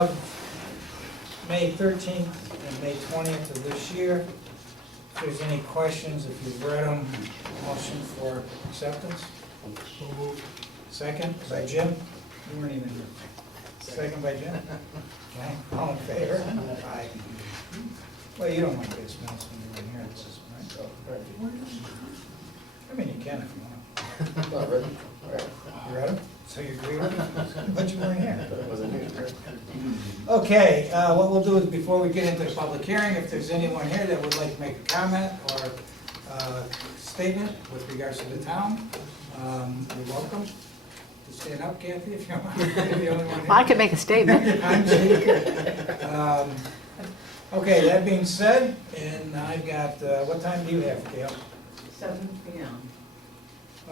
May 13th and May 20th of this year. If there's any questions, if you've read them, motion for acceptance. Second by Jim. You weren't even here. Second by Jim. Okay, all in favor? Aye. Well, you don't want to get smells when you're in here, this is, right? I mean, you can if you want. Not ready. You read them? So you agree with them? But you weren't here. Wasn't here. Okay, what we'll do is before we get into the public hearing, if there's anyone here that would like to make a comment or statement with regards to the town, you're welcome to stand up, Kathy, if you want. You're the only one here. I could make a statement. I'm speaker. Okay, that being said, and I've got, what time do you have, Gail? 7 p.m.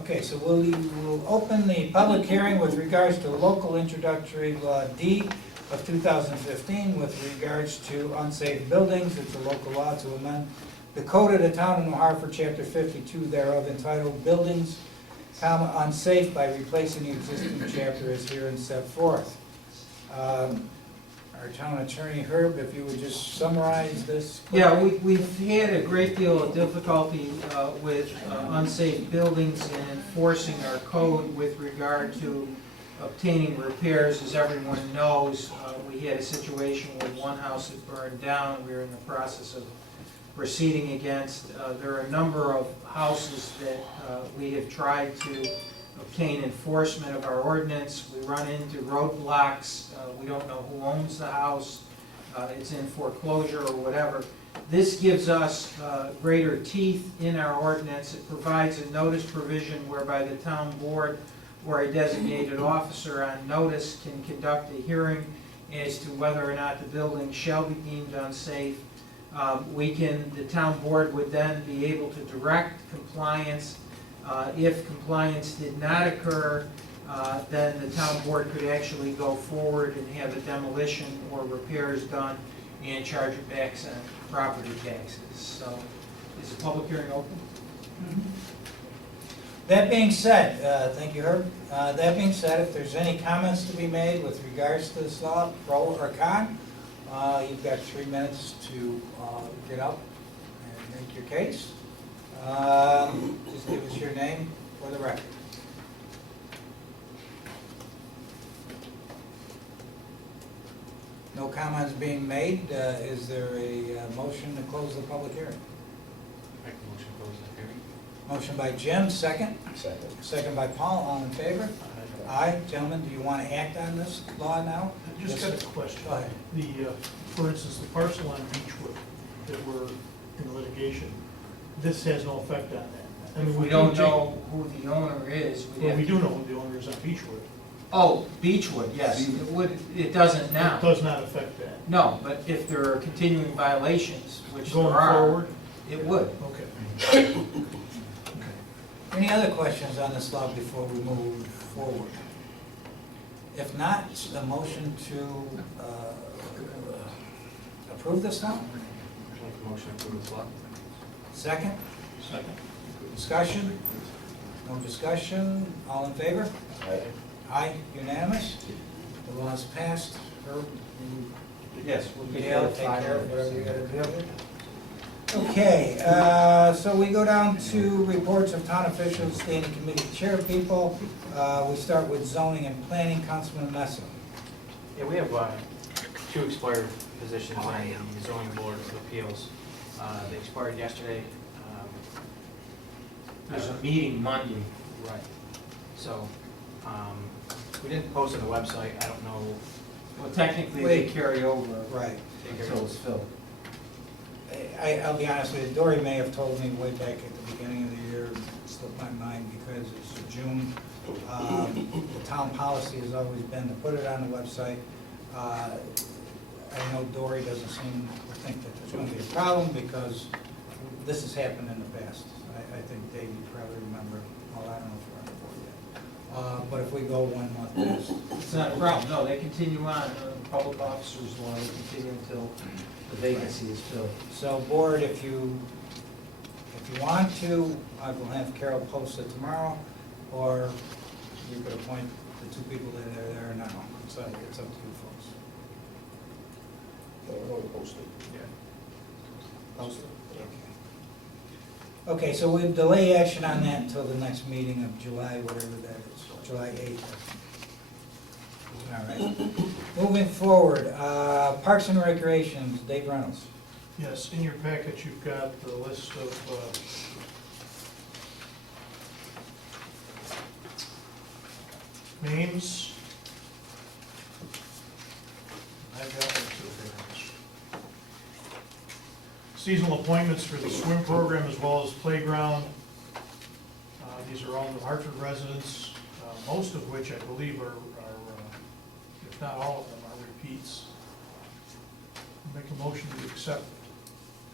Okay, so we'll open the public hearing with regards to local introductory law D of 2015 with regards to unsafe buildings. It's a local law to amend the code of the town of New Hartford, chapter 52 thereof, entitled Buildings, Unsafe, by replacing the existing chapter as herein set forth. Our town attorney, Herb, if you would just summarize this. Yeah, we've had a great deal of difficulty with unsafe buildings and enforcing our code with regard to obtaining repairs. As everyone knows, we had a situation where one house had burned down. We were in the process of proceeding against. There are a number of houses that we have tried to obtain enforcement of our ordinance. We run into roadblocks. We don't know who owns the house. It's in foreclosure or whatever. This gives us greater teeth in our ordinance. It provides a notice provision whereby the town board or a designated officer on notice can conduct a hearing as to whether or not the building shall be deemed unsafe. The town board would then be able to direct compliance. If compliance did not occur, then the town board could actually go forward and have a demolition or repairs done and charge it back on property taxes. So, is the public hearing open? That being said, thank you, Herb. That being said, if there's any comments to be made with regards to this law, pro or con, you've got 3 minutes to get up and make your case. Just give us your name for the record. No comments being made. Is there a motion to close the public hearing? Make the motion to close the hearing. Motion by Jim, second. Second. Second by Paul, all in favor? Aye. Gentlemen, do you want to act on this law now? I just got a question. Go ahead. For instance, the parcel on Beechwood that we're in litigation, this has no effect on that. I mean, If we don't know who the owner is, we'd Well, have we to... do know who the owner is on Beechwood. Oh, Beechwood, yes. It doesn't now. It does not affect that. No, but if there are continuing violations, which there Going are, forward? it would. Okay. Any other questions on this law before we move forward? If not, a motion to approve this law? Make the motion to approve this law. Second? Second. Discussion? No discussion? All in favor? Aye. Aye, unanimous. The law is passed. Herb, you Yes, we'll be Gail, there take at care of 5 whatever you minutes. gotta do. Okay, so we go down to reports of town officials, standing committee chair people. We start with zoning and planning, Councilman Messa. Yeah, we have 2 expired positions on the zoning board of appeals. They expired yesterday. There's a meeting Monday. Right. So, we didn't post on the website. I don't know. Well, technically, they carry over Right. until it's filled. I'll be honest with you, Dory may have told me way back at the beginning of the year, it slipped my mind because it's June. The town policy has always been to put it on the website. I know Dory doesn't seem to think that there's going to be a problem because this has happened in the past. I think Dave, you probably remember, well, I don't know if we're on the board yet. But if we go 1 month past. It's not a problem. No, they continue on. Public officers law, they continue until the vacancy is filled. So board, if you want to, I will have Carol post it tomorrow, or you could appoint the 2 people that are there now. So it's up to you folks. posted. Okay, so we'll delay action on that until the next meeting of July, whatever that is, July 8th. All right. Moving forward, Parks and Recreations, Dave Reynolds. Yes, in your packet, you've got the list of names. I've got one too. Seasonal appointments for the swim program as well as playground. These are all the Hartford residents, most of which I believe are, if not all of them, are repeats. Make a motion to accept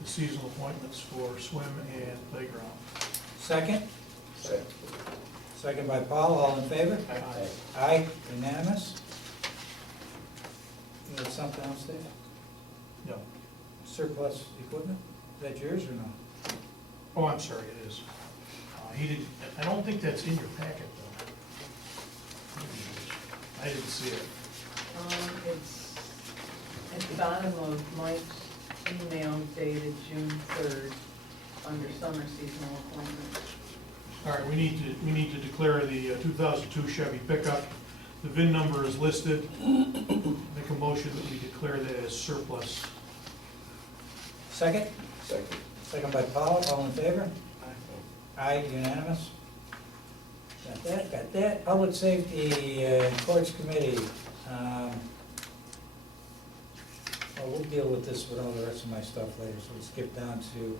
the seasonal appointments for swim and playground. Second? Second. Second by Paul, all in favor? Aye. Aye, unanimous? You have something else there? No. Surplus equipment, is that yours or no? Oh, I'm sorry, it is. He did, I don't think that's in your packet, though. I didn't see it. It's at the bottom of Mike's email dated June 3rd, under summer seasonal appointments. All right, we need to declare the 2002 Chevy pickup. The VIN number is listed. Make a motion that we declare that as surplus. Second? Second. Second by Paul, all in favor? Aye, unanimous? Got that. Public Safety Courts Committee. Well, we'll deal with this with all the rest of my stuff later, so we'll skip down to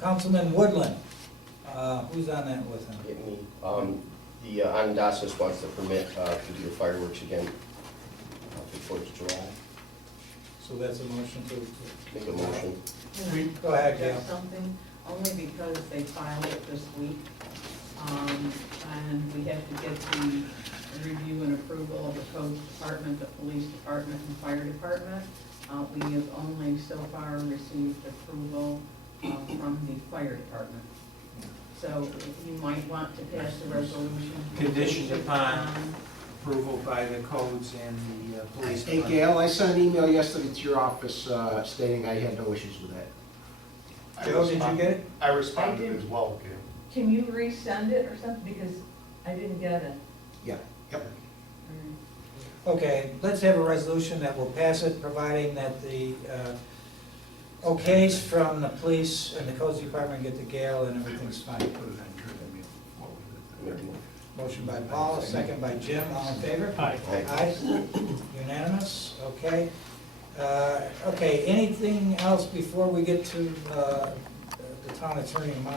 Councilman Woodland. Who's on that with him? Get me. The Onondagas wants the permit to do the fireworks again for 4th of July. So that's a motion to, Make a motion. go ahead, There's Gail. something, only because they filed it this week, and we have to get the review and approval of the codes department, the police department, and fire department. We have only so far received approval from the fire department. So you might want to pass the resolution. Conditioned upon approval by the codes and the police Hey department. Gail, I sent an email yesterday to your office stating I had no issues with that. Joe, did you get it? I responded as well, Gail. Can you resend it or something, because I didn't get it. Yeah, yep. Okay, let's have a resolution that will pass it, providing that the okays from the police and the codes department get to Gail and everything's fine. Make a motion. Motion by Paul, second by Jim, all in favor? Aye. Aye, unanimous, okay. Okay, anything else before we get to the town attorney and my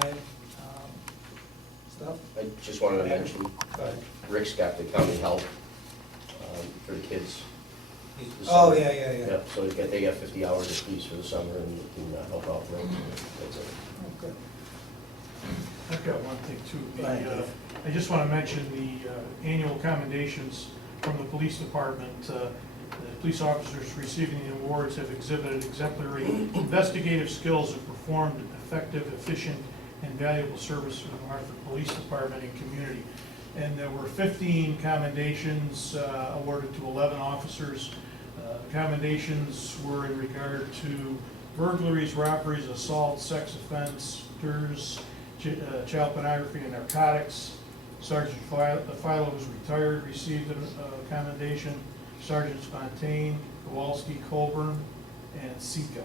stuff? I just wanted to mention, Go ahead. Rick's got the county help for the kids. this Oh, summer. yeah. Yep, so they got 50 hours apiece for the summer and can help out Rick. That's it. Oh, good. I've got one thing too. Go ahead, Dave. I just want to mention the annual commendations from the police department. The police officers receiving the awards have exhibited exemplary investigative skills and performed effective, efficient, and valuable service for the Hartford Police Department and community. And there were 15 commendations awarded to 11 officers. The commendations were in regard to burglaries, robberies, assaults, sex offenses, child pornography and narcotics. Sergeant Philo was retired, received a commendation. Sergeant Spontaine, Kowalski, Colburn, and Sika.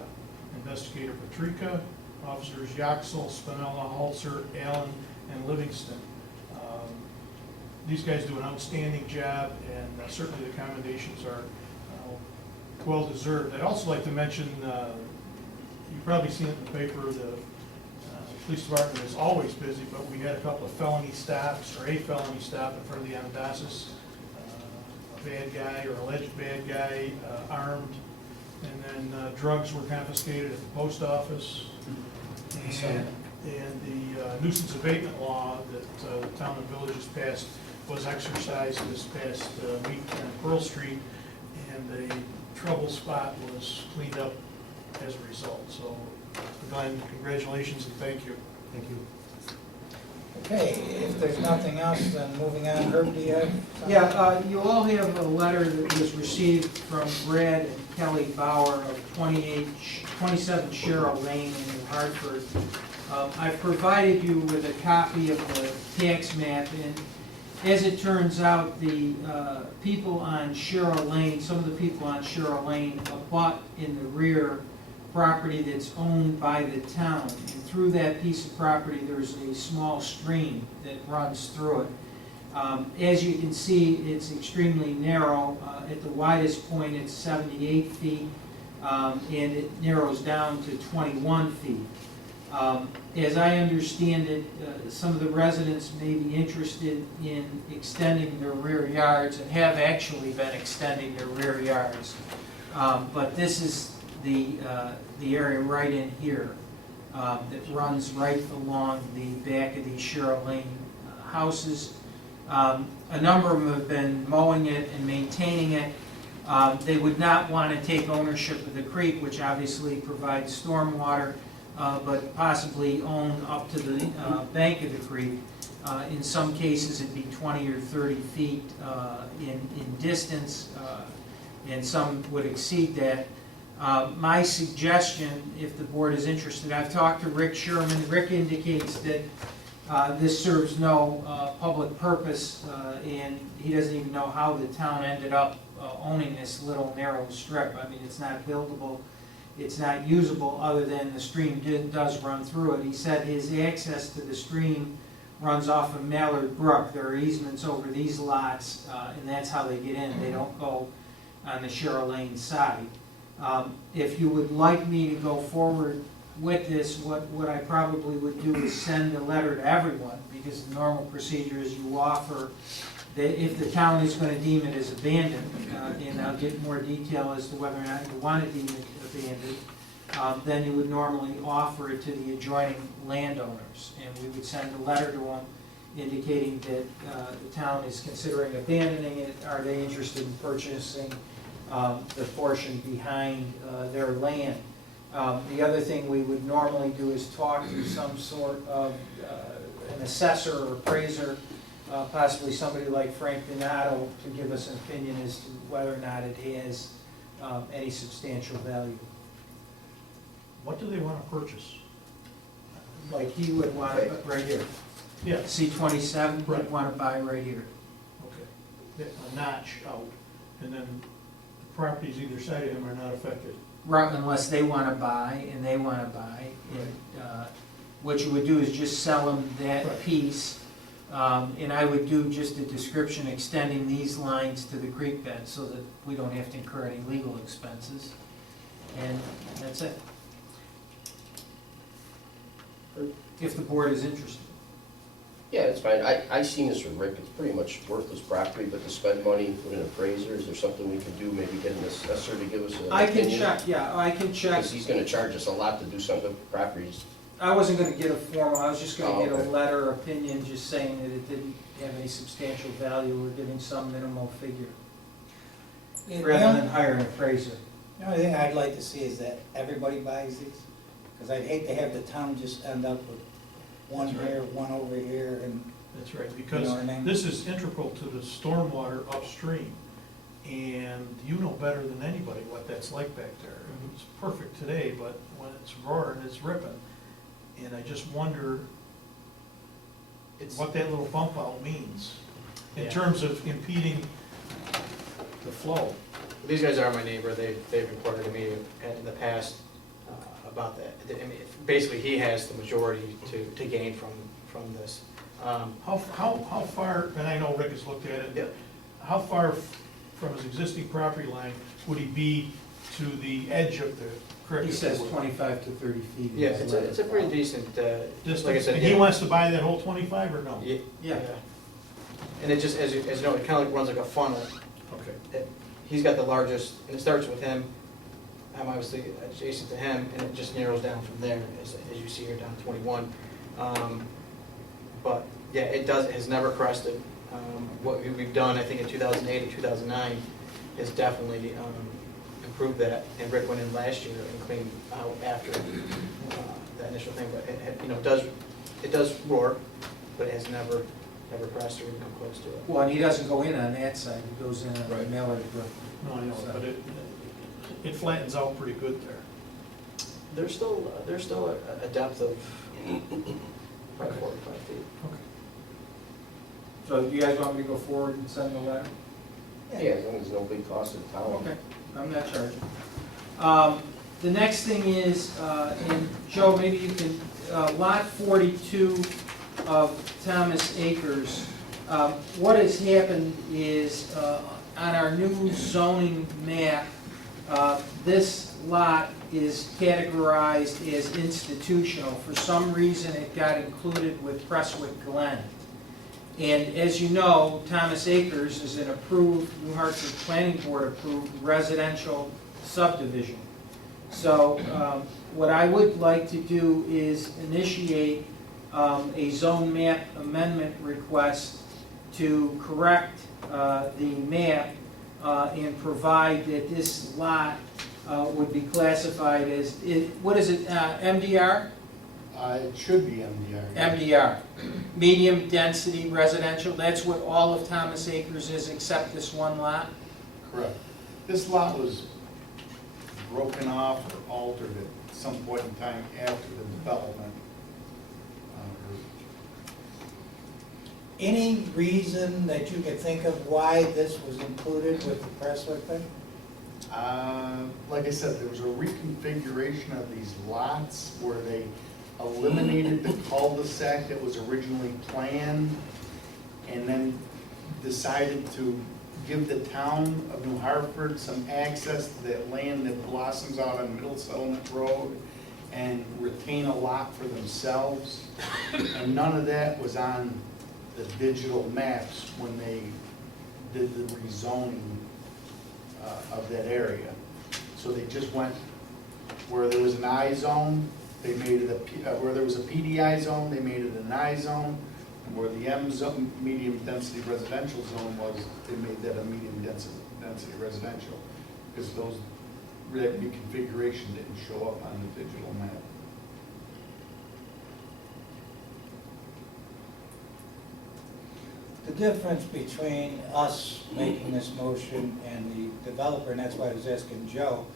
Investigator Patrika, officers Yaxel, Spinella, Holzer, Allen, and Livingston. These guys do an outstanding job, and certainly the commendations are well-deserved. I'd also like to mention, you've probably seen it in the paper, the police department is always busy, but we had a couple of felony stops, or a felony stop in front of the Onondagas. A bad guy or alleged bad guy armed, and then drugs were confiscated at the post office. And the nuisance abatement law that the town and village has passed was exercised this past week on Pearl Street, and the trouble spot was cleaned up as a result. So, Glenn, congratulations and thank you. Thank you. Okay, if there's nothing else, then moving on. Herb, do you have something? Yeah, you all have a letter that was received from Brad and Kelly Bauer of 27 Sherrill Lane in New Hartford. I've provided you with a copy of the tax map, and as it turns out, the people on Sherrill Lane, some of the people on Sherrill Lane abut in the rear property that's owned by the town. And through that piece of property, there's a small stream that runs through it. As you can see, it's extremely narrow. At the widest point, it's 78 feet, and it narrows down to 21 feet. As I understand it, some of the residents may be interested in extending their rear yards and have actually been extending their rear yards. But this is the area right in here that runs right along the back of these Sherrill Lane houses. A number of them have been mowing it and maintaining it. They would not want to take ownership of the creek, which obviously provides stormwater, but possibly own up to the bank of the creek. In some cases, it'd be 20 or 30 feet in distance, and some would exceed that. My suggestion, if the board is interested, I've talked to Rick Sherman. Rick indicates that this serves no public purpose, and he doesn't even know how the town ended up owning this little narrow strip. I mean, it's not buildable, it's not usable, other than the stream does run through it. He said his access to the stream runs off of Mallard Brook. There are easements over these lots, and that's how they get in. They don't go on the Sherrill Lane side. If you would like me to go forward with this, what I probably would do is send a letter to everyone, because the normal procedure is you offer that if the town is going to deem it as abandoned, and I'll get more detail as to whether or not you want to deem it abandoned, then you would normally offer it to the adjoining landowners, and we would send a letter to them indicating that the town is considering abandoning it. Are they interested in purchasing the portion behind their land? The other thing we would normally do is talk to some sort of an assessor or appraiser, possibly somebody like Frank Donato, to give us an opinion as to whether or not it has any substantial value. What do they want to purchase? Like he would want to, right here, Yeah, C27, Right. would want to buy right here. okay. A notch out, and then the properties either side of him are not affected. Right, unless they want to buy, and they want to buy. And, what you would do is just sell them that Right. piece, and I would do just a description extending these lines to the creek bed so that we don't have to incur any legal expenses. And that's it. If the board is interested. Yeah, that's fine. I seen this with Rick. It's pretty much worthless property, but to spend money with an appraiser, is there something we can do? Maybe get an assessor to give us an opinion? I can check, yeah, I can check. Because he's gonna charge us a lot to do something with properties. I wasn't gonna get a formal, I was just gonna Oh, get a okay. letter opinion, just saying that it didn't have any substantial value or giving some minimal figure, rather than hire an appraiser. The only thing I'd like to see is that everybody buys these, because I'd hate to have the town just end up with one That's right. here, one over here, and, That's right, you because know what I mean? this is integral to the stormwater upstream, and you know better than anybody what that's like back there. It's perfect today, but when it's roaring, it's ripping, and I just wonder what that little bump out means in Yeah. terms of impeding the flow. These guys are my neighbor. They've reported to me in the past about that. I mean, basically, he has the majority to gain from this. How far, and I know Rick has looked at it. Yep. How far from his existing property line would he be to the edge of the creek? He says 25 to 30 feet. in Yeah, his it's a letter. pretty decent, Distance? like I said. And he yeah. wants to buy that whole 25 or no? Yeah. And it just, as you know, it kind of like runs like a funnel. Okay. He's got the largest, and it starts with him. I'm obviously adjacent to him, and it just narrows down from there, as you see here, down to 21. But, yeah, it has never crested. What we've done, I think in 2008 and 2009, has definitely improved that. And Rick went in last year and cleaned out after that initial thing, but it does roar. but it has never crossed or even come close to it. Well, and he doesn't go in on that side, he goes in on the Right. Mallard Brook. No, I know, but it flattens out pretty good there. There's still a depth of probably 4 or 5 feet. Okay. So you guys want me to go forward and send the letter? Yeah, as long as there's no big cost to the town. Okay, I'm not charging. The next thing is, and Joe, maybe you can, lot 42 of Thomas Acres, what has happened is, on our new zoning map, this lot is categorized as institutional. For some reason, it got included with Prestwick Glen. And as you know, Thomas Acres is an approved, New Hartford Planning Board approved residential subdivision. So what I would like to do is initiate a zone map amendment request to correct the map and provide that this lot would be classified as, what is it, MDR? It should be MDR. MDR, medium density residential, that's what all of Thomas Acres is except this one lot? Correct. This lot was broken off or altered at some point in time after the development. Any reason that you could think of why this was included with the Prestwick thing? Like I said, there was a reconfiguration of these lots where they eliminated the cul-de-sac that was originally planned and then decided to give the town of New Hartford some access to that land that blossoms out on Middle Settlement Road and retain a lot for themselves. And none of that was on the digital maps when they did the rezoning of that area. So they just went, where there was an I zone, they made it where there was a PDI zone, they made it an I zone. And where the M zone, medium density residential zone was, they made that a medium density residential. Because that reconfiguration didn't show up on the digital map. The difference between us making this motion and the developer, and that's why I was asking Joe,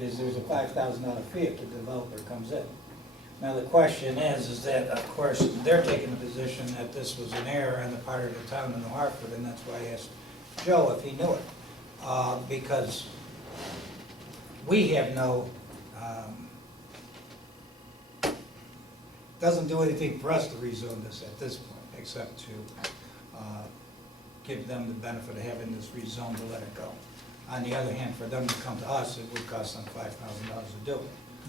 is there's a $5,000 fee if the developer comes in. Now, the question is that, of course, they're taking the position that this was an error on the part of the town of New Hartford, and that's why I asked Joe if he knew it. Because we have no, doesn't do anything for us to rezone this at this point, except to give them the benefit of having this rezoned to let it go. On the other hand, for them to come to us, it would cost them $5,000 to do it.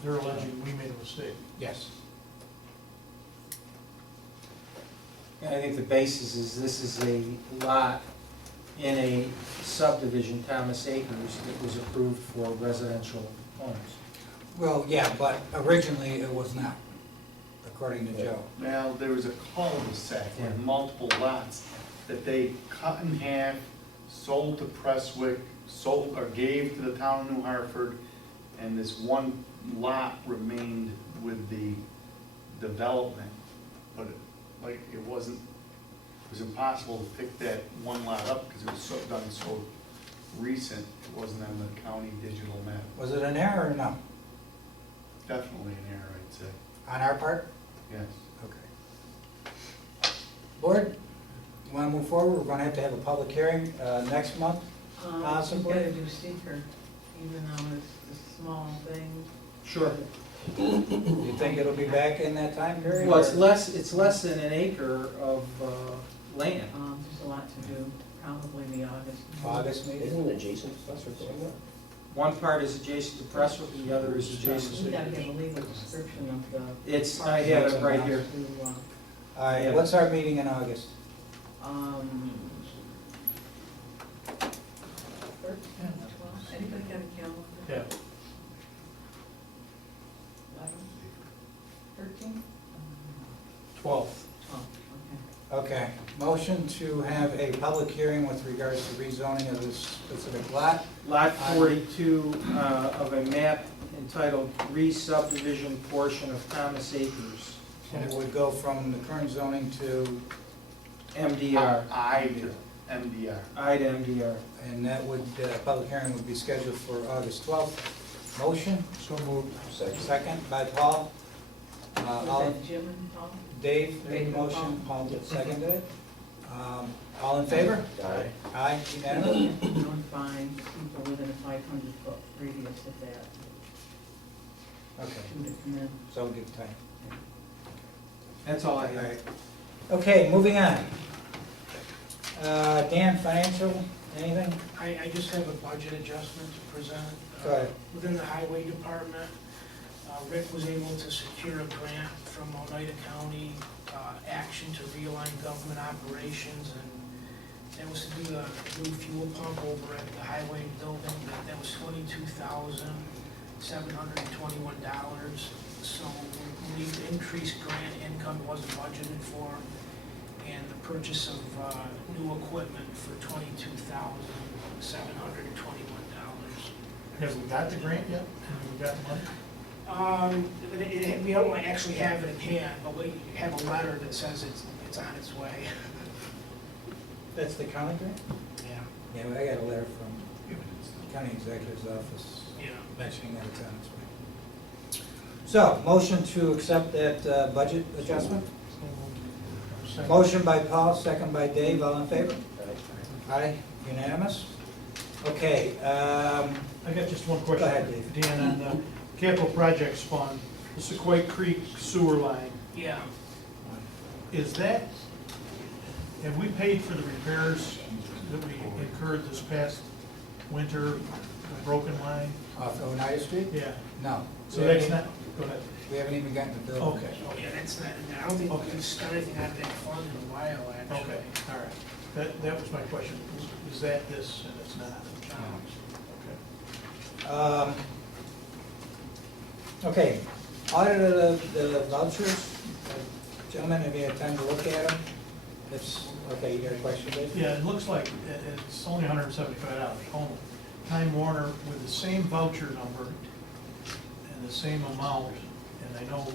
They're alleging we made a mistake. Yes. And I think the basis is this is a lot in a subdivision, Thomas Acres, that was approved for residential homes. Well, yeah, but originally it was not, according to Joe. Now, there was a cul-de-sac with multiple lots that they cut in half, sold to Prestwick, sold or gave to the town of New Hartford, and this one lot remained with the development. But it was impossible to pick that one lot up because it was done so recent. It wasn't on the county digital map. Was it an error or no? Definitely an error, I'd say. On our part? Yes. Okay. Board, you want to move forward? We're going to have a public hearing next month. You've Possibly. got to do seeker, even though it's a small thing. Sure. You think it'll be back in that time period? Well, or- it's less than an acre of land. There's a lot to do, probably the August. August meeting? Isn't it adjacent to us or something? One part is adjacent to Prestwick, and the other is adjacent We to... gotta have a legal description of the. It's, I have it right here. To, All right, what's our meeting in August? 13, 12, anybody got a calendar? Yeah. 11, 13? 12th. 12, okay. Okay, motion to have a public hearing with regards to rezoning of this specific lot. Lot 42 of a map entitled Re-Subdivision Portion of Thomas Acres. And it would go from the current zoning to, MDR. I to MDR. I to MDR. and that would, public hearing would be scheduled for August 12th. Motion, So moved. second by Paul. Was All, that Jim and Paul? Dave made the motion, Paul seconded it. All in favor? Aye. Aye, unanimous? Notify people within a 500-foot radius of that, Okay, who to come in. so we'll give time. That's all I All have. right. Okay, moving on. Dan, financial, anything? I just have a budget adjustment to present. Go ahead. Within the highway department, Rick was able to secure a grant from Oneida County, Action to Realign Government Operations, and that was to do the new fuel pump over at the highway building. That was $22,721. So we need to increase grant income, it wasn't budgeted for, and the purchase of new equipment for $22,721. Have we got the grant yet? Have we got the money? We don't actually have it in hand, but we have a letter that says it's on its way. That's the county grant? Yeah, Yeah, I got a letter from the county executive's office yeah. mentioning that it's on its way. So, motion to accept that budget adjustment? Motion by Paul, second by Dave, all in favor? Aye, unanimous? Okay, I got just one question. Go ahead, Dave. Dan, on the capital projects fund, the Sequoia Creek sewer line, Yeah, is that, have we paid for the repairs that we incurred this past winter, the broken line? off Oneida Street? Yeah, No. so that's not, go ahead. We haven't even gotten the bill. Okay, oh yeah, that's not, I don't think we've spent anything out of that fund in a while, actually. okay, all right. That was my question. Is that this and it's not? Okay. Okay, audit of the vouchers. Gentlemen, have you had time to look at them? It's, okay, you got a question, Dave? Yeah, it looks like it's only $175 only. Time Warner with the same voucher number and the same amount, and I know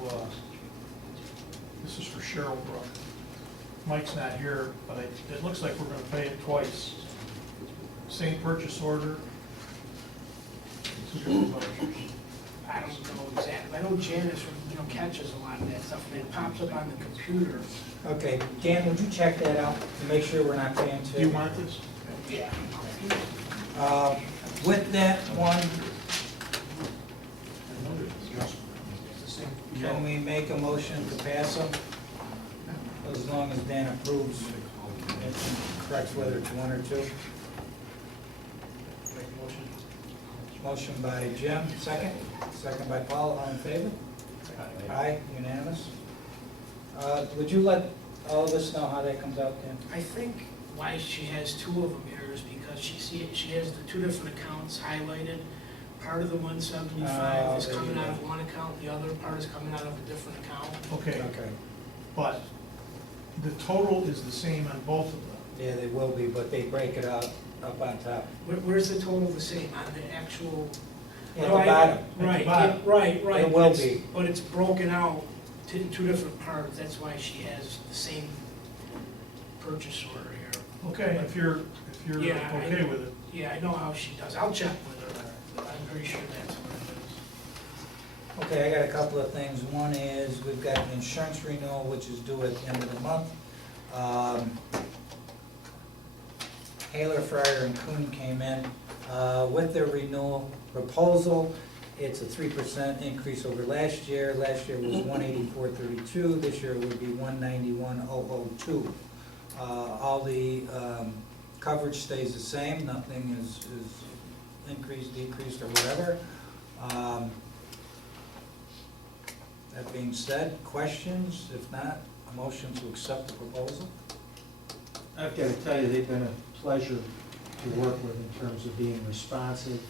this is for Cheryl Brook. Mike's not here, but it looks like we're gonna pay it twice. Same purchase order, two different vouchers. I don't know exactly, I know Janice, catches a lot of that stuff, and it pops up on the computer. Okay, Dan, would you check that out to make sure we're not paying two? Do you want this? Yeah. With that one, can we make a motion to pass them? As long as Dan approves and corrects whether it's one or two. Make a motion. Motion by Jim, second. Second by Paul, all in favor? Aye, unanimous. Would you let all of us know how that comes out, Dan? I think why she has two of them here is because she has the two different accounts highlighted. Part of the 175 is there you coming out go. of one account, the other part is coming out of a different account. Okay, Okay, but the total is the same on both of them. yeah, they will be, but they break it up on top. Where's the total the same on the actual? At the bottom. Right, bottom. right. It but will it's- be. But it's broken out in two different parts, that's why she has the same purchase order here. Okay, if you're Yeah, okay with it. Yeah, I know how she does, I'll check with her, I'm pretty sure that's what it is. Okay, I got a couple of things. One is, we've got an insurance renewal, which is due at the end of the month. Haler, Fryer, and Kuhn came in with their renewal proposal. It's a 3% increase over last year. Last year was 184.32, this year it would be 191.002. All the coverage stays the same, nothing is increased, decreased, or whatever. That being said, questions? If not, a motion to accept the proposal? I've got to tell you, they've been a pleasure to work with in terms of being responsive.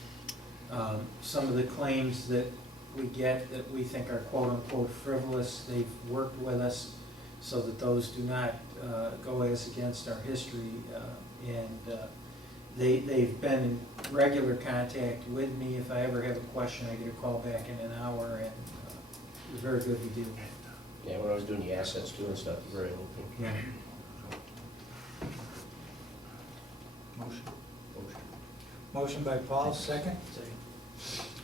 Some of the claims that we get that we think are quote-unquote frivolous, they've worked with us so that those do not go as against our history. They've been in regular contact with me. If I ever have a question, I get a call back in an hour, and it was very good to do. Yeah, when I was doing the assets too and stuff, very helpful. Yeah. Motion. Motion by Paul, second. Second.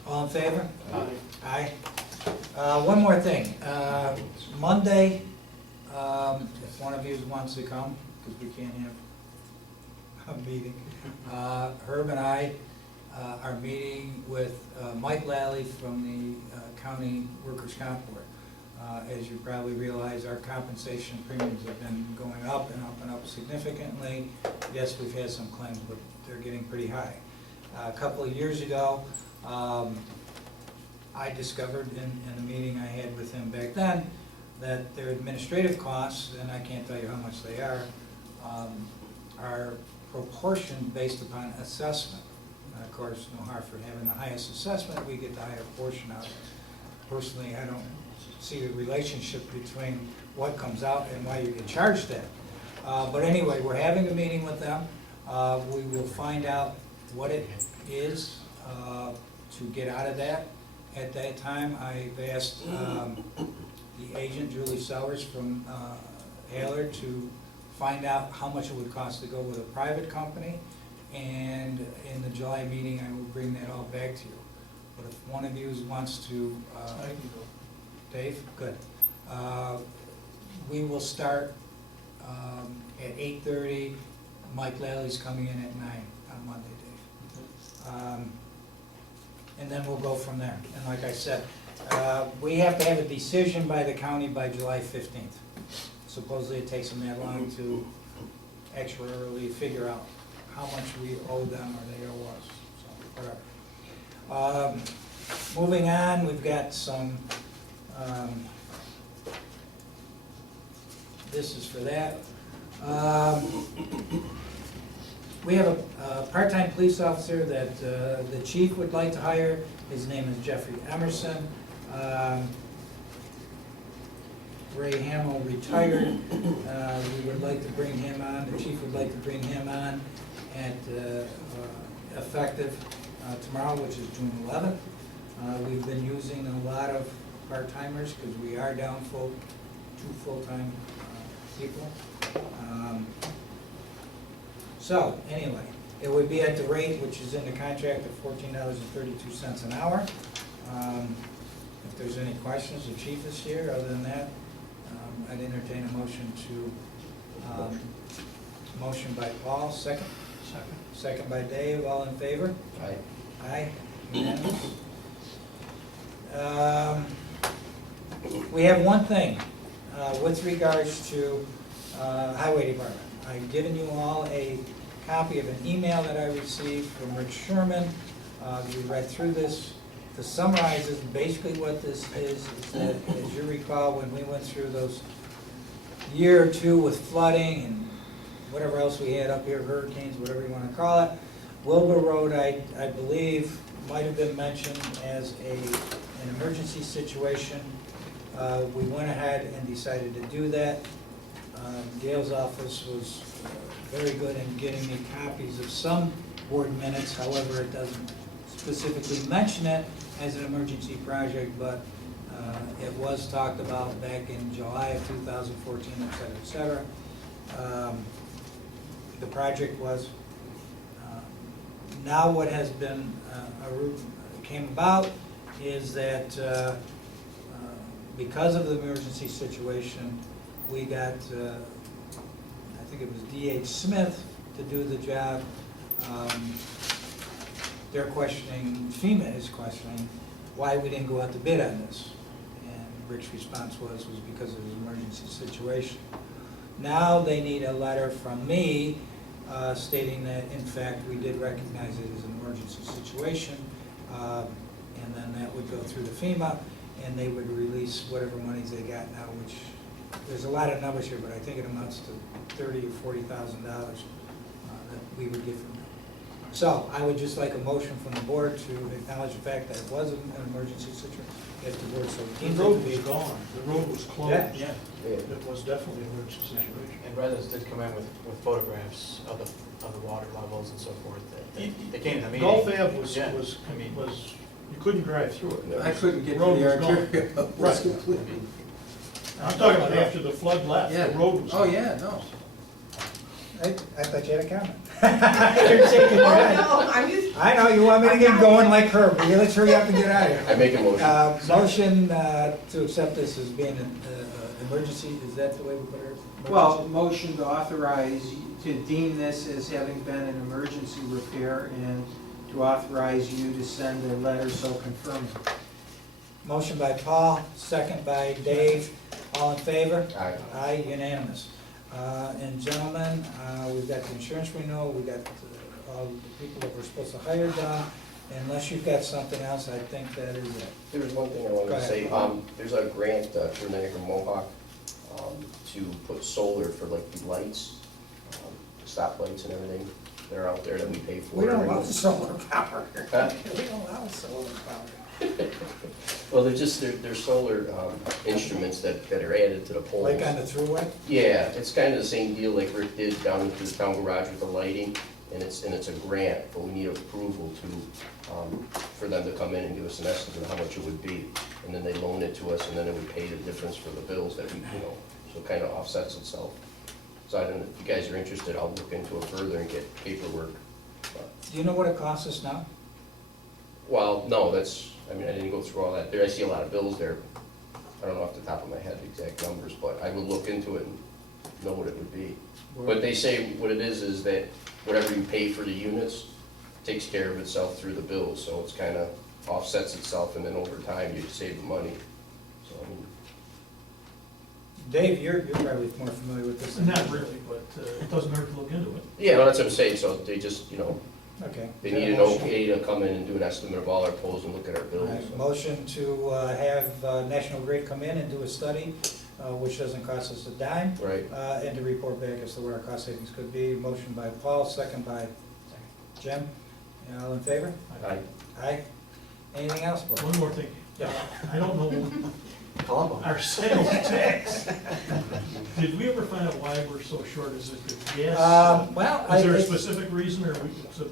All in favor? Aye. Aye. One more thing. Monday, if one of you wants to come, because we can't have a meeting, Herb and I are meeting with Mike Lally from the County Workers' Comp Board. As you probably realize, our compensation premiums have been going up and up and up significantly. Yes, we've had some claims, but they're getting pretty high. A couple of years ago, I discovered in a meeting I had with him back then that their administrative costs, and I can't tell you how much they are proportioned based upon assessment. And of course, Hartford having the highest assessment, we get the higher portion of it. Personally, I don't see the relationship between what comes out and why you get charged that. But anyway, we're having a meeting with them. We will find out what it is to get out of that. At that time, I've asked the agent, Julie Sellers from Haller, to find out how much it would cost to go with a private company. And in the July meeting, I will bring that all back to you. But if one of you wants to, I can go. Dave, good. We will start at 8:30. Mike Lally's coming in at 9 on Monday, Dave. And then we'll go from there. And like I said, we have to have a decision by the county by July 15th. Supposedly it takes them that long to actually figure out how much we owe them or they owe us, so whatever. Moving on, we've got some, this is for that. We have a part-time police officer that the chief would like to hire. His name is Jeffrey Emerson. Ray Hamill retired. We would like to bring him on, the chief would like to bring him on at effective tomorrow, which is June 11th. We've been using a lot of part-timers because we are down two full-time people. So, anyway, it would be at the rate which is in the contract of $14.32 an hour. If there's any questions, the chief is here. Other than that, I'd entertain a motion to, motion by Paul, second? Second. Second by Dave, all in favor? Aye. Aye, unanimous. We have one thing with regards to Highway Department. I've given you all a copy of an email that I received from Rick Sherman. We read through this. To summarize this, basically what this is that, as you recall, when we went through those year or two with flooding and whatever else we had up here, hurricanes, whatever you want to call it, Wilbur Road, I believe, might have been mentioned as an emergency situation. We went ahead and decided to do that. Gail's office was very good in getting me copies of some board minutes, however, it doesn't specifically mention it as an emergency project, but it was talked about back in July of 2014, et cetera, et cetera. The project was, now what has been, came about is that because of the emergency situation, we got, I think it was D.H. Smith to do the job. They're questioning, FEMA is questioning, why we didn't go out to bid on this. And Rick's response was because of the emergency situation. Now they need a letter from me stating that, in fact, we did recognize it as an emergency situation. And then that would go through to FEMA, and they would release whatever monies they got now, which, there's a lot of numbers here, but I think it amounts to $30,000 or $40,000 that we would get from them. So I would just like a motion from the board to acknowledge the fact that it was an emergency situation. If the board so The deemed it road to be. was gone, the road was closed. Yeah. It was definitely an emergency situation. And residents did come in with photographs of the water levels and so forth. They came to the meeting. Gulf Ave was, Yeah, I mean, was, you couldn't drive through it. I couldn't get to Road the was gone. arterial. Right. I mean, I'm talking about after the flood left, Yeah. the road was. Oh, yeah, no. I thought you had a comment. You're shaking your head. Oh, no, I'm just, I know, you want me to get going like her, but let's hurry up and get out of here. I make a motion. Motion to accept this as being an emergency, is that the way we put it? Well, motion to authorize, to deem this as having been an emergency repair and to authorize you to send a letter so confirming. Motion by Paul, second by Dave, all in favor? Aye. Aye, unanimous. And gentlemen, we've got the insurance renewal, we got all the people that we're supposed to hire done. Unless you've got something else, I think that is it. There was one thing I wanted Go to ahead. say, there's a grant through Niagara Mohawk to put solar for like the lights, stoplights and everything that are out there that we pay for. We don't allow solar power. Huh? We don't allow solar power. Well, they're solar instruments that are added to the poles. Like on the thruway? Yeah, it's kind of the same deal like Rick did down into the town garage with the lighting, and it's a grant, but we need approval for them to come in and give us an estimate of how much it would be. And then they loan it to us, and then we pay the difference for the bills that we, so it kind of offsets itself. So I don't know, if you guys are interested, I'll look into it further and get paperwork. But- Do you know what it costs us now? Well, no, I didn't go through all that. There, I see a lot of bills there. I don't know off the top of my head the exact numbers, but I will look into it and know what it would be. But they say what it is that whatever you pay for the units takes care of itself through the bills, so it's kind of offsets itself, and then over time you save the money. So, I mean, Dave, you're probably more familiar with this than I am. Not really, but it doesn't hurt to look into it. yeah, no, that's what I'm saying, so they just, Okay. they need an okay to come in and do an estimate of all our poles and look at our All bills. right, so. motion to have National Grid come in and do a study, which doesn't cost us a dime, Right, and to report back as to what our cost savings could be. Motion by Paul, second by Jim. All in favor? I, Aye. Anything else, board? One more thing. Yeah. I don't know Columbo. our sales tax. Did we ever find out why we're so short? Is it the gas? Well, Is there a specific reason, or it's a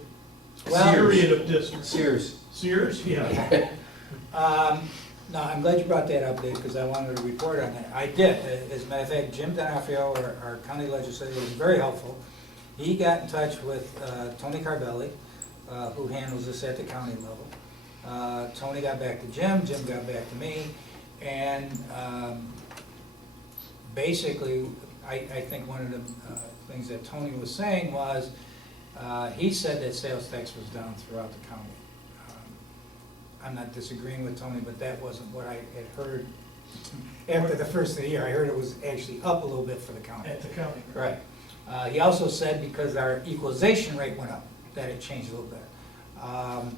Well- period of distance? Sears. Sears? Yeah. No, I'm glad you brought that up, Dave, because I wanted to report on that. I did. As a matter of fact, Jim D'Onofrio, our county legislator, was very helpful. He got in touch with Tony Carbelli, who handles this at the county level. Tony got back to Jim got back to me, and basically, I think one of the things that Tony was saying was, he said that sales tax was down throughout the county. I'm not disagreeing with Tony, but that wasn't what I had heard after the first of the year. I heard it was actually up a little bit for the county. At the county. Right. He also said because our equalization rate went up, that it changed a little bit.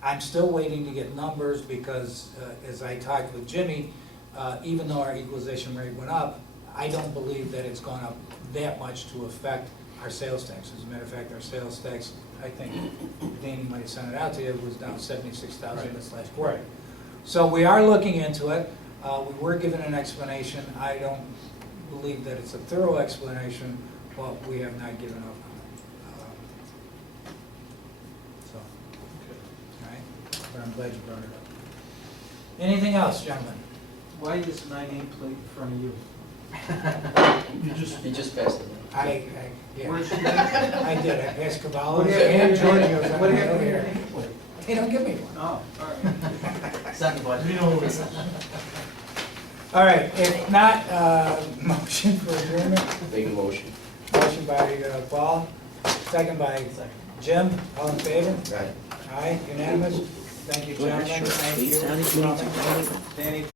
I'm still waiting to get numbers because, as I talked with Jimmy, even though our equalization rate went up, I don't believe that it's gone up that much to affect our sales tax. As a matter of fact, our sales tax, I think Danny might have sent it out to you, was down 76,000 this last quarter. So we are looking into it. We were given an explanation. I don't believe that it's a thorough explanation, but we have not given up on it. So, all right, but I'm glad you brought it up. Anything else, gentlemen? Why is my nameplate in front of you? he just passed it. Yeah, Where's your I did. I passed Caballo What and happened? Jordan goes on What the happened other to your here. nameplate? Hey, don't give me one. Oh, all right. Second We budget. know who it is. All right, if not, motion for adjournment. Make a motion. Motion by Paul, second by Jim. All in favor? Right. Aye, unanimous. Thank you, gentlemen. Thank you for coming. Danny.